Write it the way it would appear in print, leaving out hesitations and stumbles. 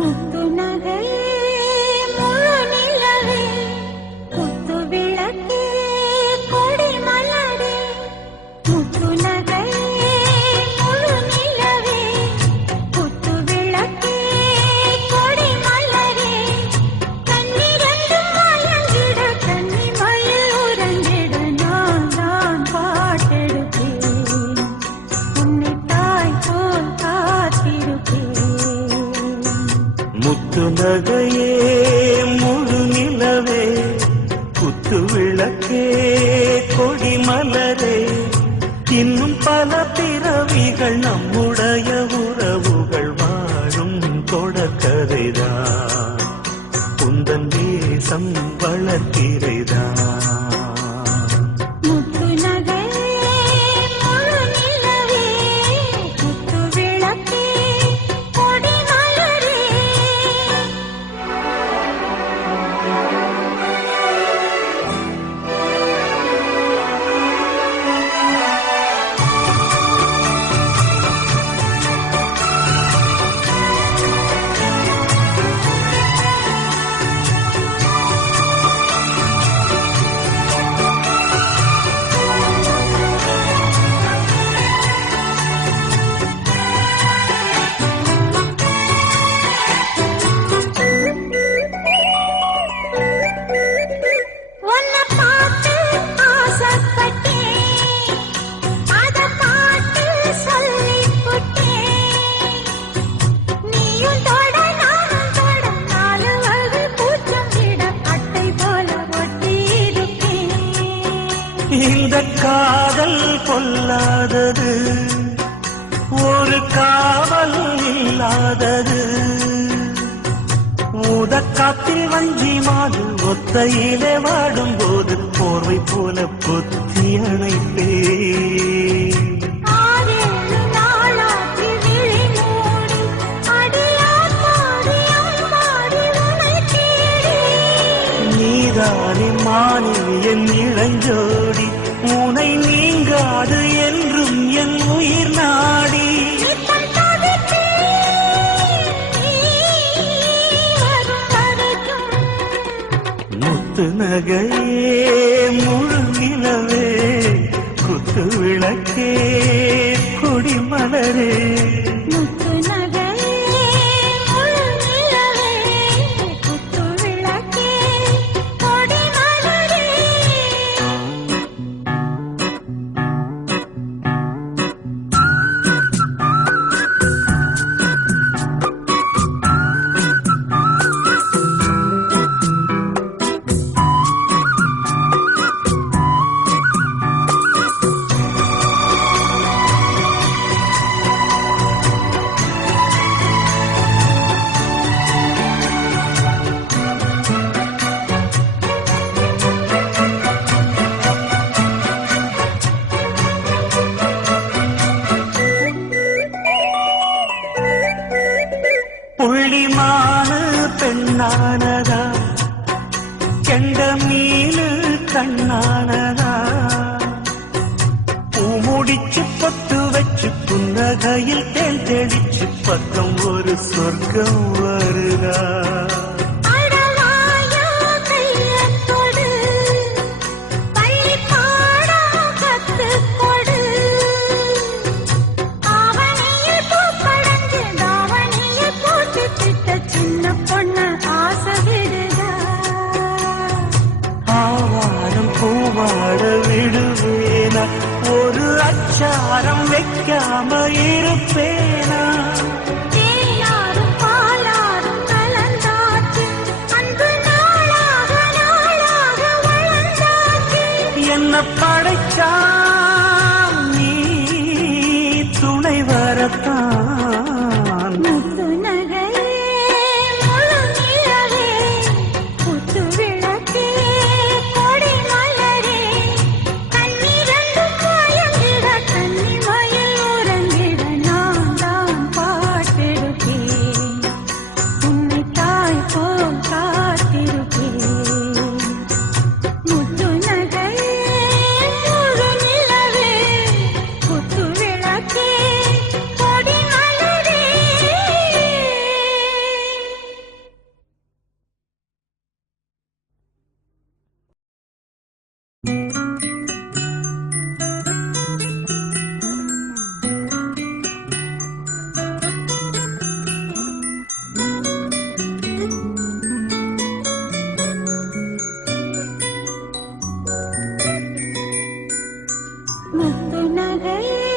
முத்து நகையே முழு நிலவே குத்து விளக்கே கொடி மலரே முத்து நகையே முழு நிலவே குத்து விளக்கே கொடி மலரே கண்ணிரண்டும் மயங்கிட கன்னி மயில் உறங்கிட நான் தான் பாட்டெடுப்பேன் உன்னை தாய் போல் காத்திருப்பேன் முத்து நகையே முழு நிலவே குத்து விளக்கே கொடி மலரே இன்னும் பல பிறவிகள் நம்முடைய உறவுகள் வாழும் தொடர்கதைதான் உந்தன் தேசம் வளர்த்திரைதான் முத்து நகையே முழு நிலவே குத்து விளக்கே கொடி மலரே உன்னை பார்த்து ஆசைப்பட்டேன் அதை பாட்டு சொல்லிப் புட்டேன் நீயும் தொட நானும் தொட நாலு வகை பூச்சம் விட அட்டை போல ஒட்டியிருப்பேன் இந்த காதல் கொல்லாதது ஒரு காவல் இல்லாதது ஊதக்காத்தில் வஞ்சி மாது ஒத்தையிலே வாடும் போது போர்வை போல பொத்தி அணைப்பேன் ஆறேழு நாளாகி விழி மூடி அடியார் பாடி அம்மாடி உன்னை தேடி நீதானே மானில் என் இளஞ்சோடி உனை நீங்காது என்றும் என் உயிர் நாடி நித்தம் தவித்தேன் நீ வரும் வரைக்கும் முத்து நகையே முழு நிலவே குத்து விளக்கே கொடி மலரே முத்து நகையே முழு நிலவே குத்து விளக்கே கொடி மலரே புள்ளிமானு பெண்ணானதா கெண்ட மீனு கண்ணானதா பூ முடிச்சு பொட்டு வச்சு புன்னகையில் தேன் தெளிச்சு பக்கம் ஒரு சொர்க்கம் வருதா அடவாயா கையைத் தொடு பள்ளி பாடம் கத்துக் கொடு ஆவணியில் பூப்படைஞ்சு தாவணியில் போட்டுக்கிட்ட சின்ன பொண்ணு ஆசை விடுதா ஆவாரம் பூவாட விடுவேனா ஒரு அச்சாரம் வைக்காம இருப்பேனா தேயாரும் பாலாரும் கலந்தாச்சு அன்பு நாளாக நாளாக வளர்ந்தாச்சு என்ன படைச்சா நீ துணை வரத்தான் முத்து நகையே முழு நிலவே குத்து விளக்கே கொடி மலரே கண்ணிரண்டும் மயங்கிட கன்னி மயில் உறங்கிட நான் புன்னகையே